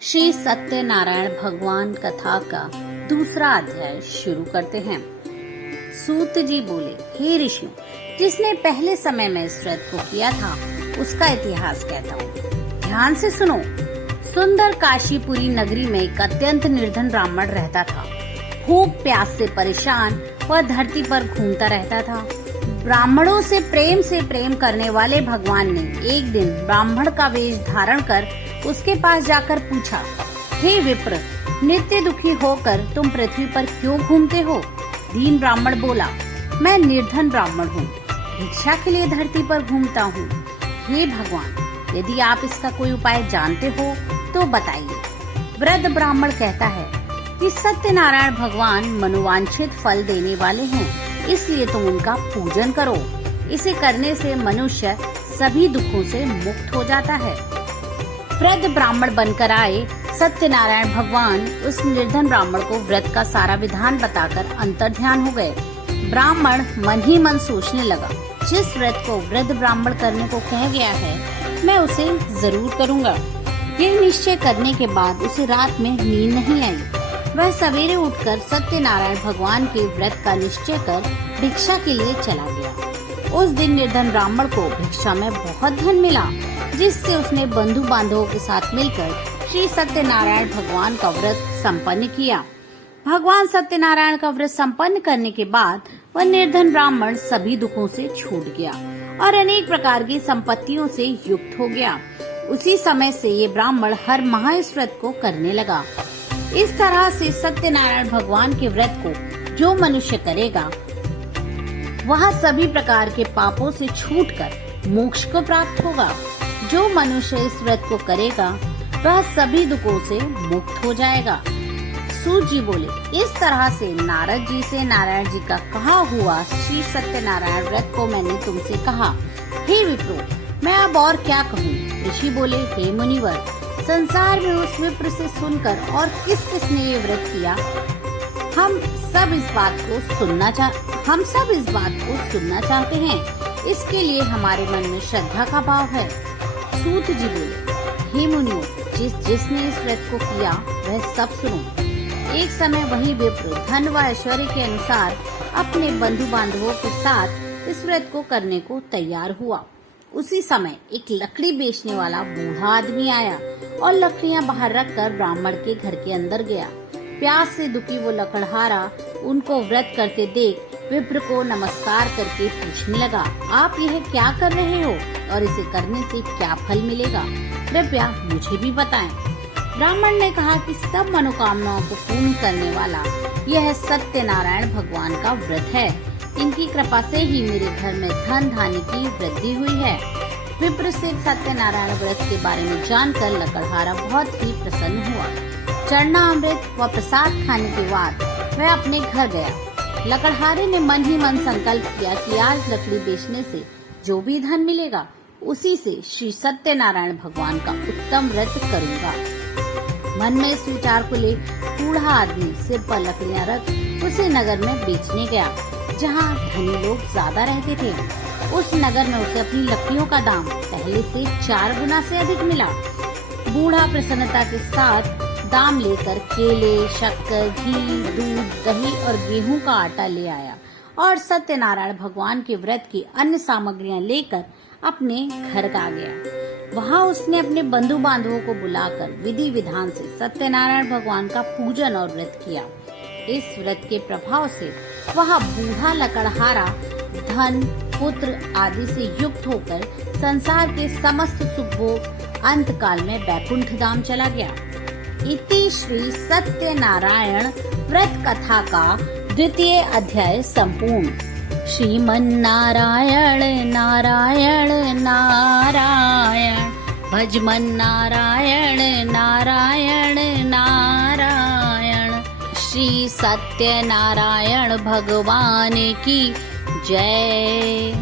श्री सत्यनारायण भगवान कथा का दूसरा अध्याय शुरू करते हैं। सूत जी बोले, हे ऋषियों, जिसने पहले समय में इस व्रत को किया था उसका इतिहास कहता हूँ, ध्यान से सुनो। सुंदर काशीपुरी नगरी में एक अत्यंत निर्धन ब्राह्मण रहता था। भूख प्यास से परेशान वह धरती पर घूमता रहता था। ब्राह्मणों से प्रेम करने वाले भगवान ने एक दिन ब्राह्मण का वेश धारण कर उसके पास जाकर पूछा, हे विप्र, नित्य दुखी होकर तुम पृथ्वी पर क्यों घूमते हो? दीन ब्राह्मण बोला, मैं निर्धन ब्राह्मण हूँ, भिक्षा के लिए धरती पर घूमता हूँ। हे भगवान, यदि आप इसका कोई उपाय जानते हो तो बताइए। वृद्ध ब्राह्मण कहता है कि सत्यनारायण भगवान मनोवांछित फल देने वाले हैं, इसलिए तुम उनका पूजन करो। इसे करने से मनुष्य सभी दुखों से मुक्त हो जाता है। वृद्ध ब्राह्मण बनकर आए सत्यनारायण भगवान उस निर्धन ब्राह्मण को व्रत का सारा विधान बताकर अंतर्ध्यान हो गए। ब्राह्मण मन ही मन सोचने लगा, जिस व्रत को वृद्ध ब्राह्मण करने को कह गया है मैं उसे जरूर करूँगा। यह निश्चय करने के बाद उसे रात में नींद नहीं आई। वह सवेरे उठकर सत्यनारायण भगवान के व्रत का निश्चय कर भिक्षा के लिए चला गया। उस दिन निर्धन ब्राह्मण को भिक्षा में बहुत धन मिला, जिससे उसने बंधु बांधवों के साथ मिलकर श्री सत्यनारायण भगवान का व्रत संपन्न किया। भगवान सत्यनारायण का व्रत संपन्न करने के बाद वह निर्धन ब्राह्मण सभी दुखों से छूट गया और अनेक प्रकार की संपत्तियों से युक्त हो गया। उसी समय से ये ब्राह्मण हर माह इस व्रत को करने लगा। इस तरह से सत्यनारायण भगवान के व्रत को जो मनुष्य करेगा वह सभी प्रकार के पापों से छूटकर मोक्ष को प्राप्त होगा। जो मनुष्य इस व्रत को करेगा वह सभी दुखों से मुक्त हो जाएगा। सूत जी बोले, इस तरह से नारद जी से नारायण जी का कहा हुआ श्री सत्यनारायण व्रत को मैंने तुमसे कहा। हे विप्रो, मैं अब और क्या कहूँ? ऋषि बोले, हे मुनिवर, संसार में उस विप्र से सुनकर और किस किसने ये व्रत किया, हम सब इस बात को सुनना चाहते हैं। इसके लिए हमारे मन में श्रद्धा का भाव है। सूत जी बोले, हे मुनियों, जिसने इस व्रत को किया वह सब सुनो। एक समय वही विप्र धन व ऐश्वर्य के अनुसार अपने बंधु बांधवों के साथ इस व्रत को करने को तैयार हुआ। उसी समय एक लकड़ी बेचने वाला बूढ़ा आदमी आया और लकड़ियां बाहर रखकर ब्राह्मण के घर के अंदर गया। प्यास से दुखी वो लकड़हारा उनको व्रत करते देख विप्र को नमस्कार करके पूछने लगा, आप यह क्या कर रहे हो और इसे करने से क्या फल मिलेगा? कृपया मुझे भी बताएं। ब्राह्मण ने कहा कि सब मनोकामनाओं को पूर्ण करने वाला यह सत्यनारायण भगवान का व्रत है। इनकी कृपा से ही मेरे घर में धन धान्य की वृद्धि हुई है। विप्र से सत्यनारायण व्रत के बारे में जानकर लकड़हारा बहुत ही प्रसन्न हुआ। चरणामृत व प्रसाद खाने के बाद वह अपने घर गया। लकड़हारे ने मन ही मन संकल्प किया कि आज लकड़ी बेचने से जो भी धन मिलेगा उसी से श्री सत्यनारायण भगवान का उत्तम व्रत करूंगा। मन में इस विचार को ले बूढ़ा आदमी सिर पर लकड़ियां रख उसे नगर में बेचने गया, जहाँ धनी लोग ज्यादा रहते थे। उस नगर में उसे अपनी लकड़ियों का दाम पहले से 4 गुना से अधिक मिला। बूढ़ा प्रसन्नता के साथ दाम लेकर केले, शक्कर, घी, दूध, दही और गेहूं का आटा ले आया और सत्यनारायण भगवान के व्रत की अन्य सामग्रियां लेकर अपने घर आ गया। वहाँ उसने अपने बंधु बांधवों को बुलाकर विधि विधान से सत्यनारायण भगवान का पूजन और व्रत किया। इस व्रत के प्रभाव से वह बूढ़ा लकड़हारा धन, पुत्र आदि से युक्त होकर संसार के समस्त सुख भोग अंत काल में बैकुंठ धाम चला गया। इति श्री सत्यनारायण व्रत कथा का द्वितीय अध्याय संपूर्ण। श्रीमन्नारायण नारायण नारायण, भजमन नारायण नारायण नारायण। श्री सत्यनारायण भगवान की जय।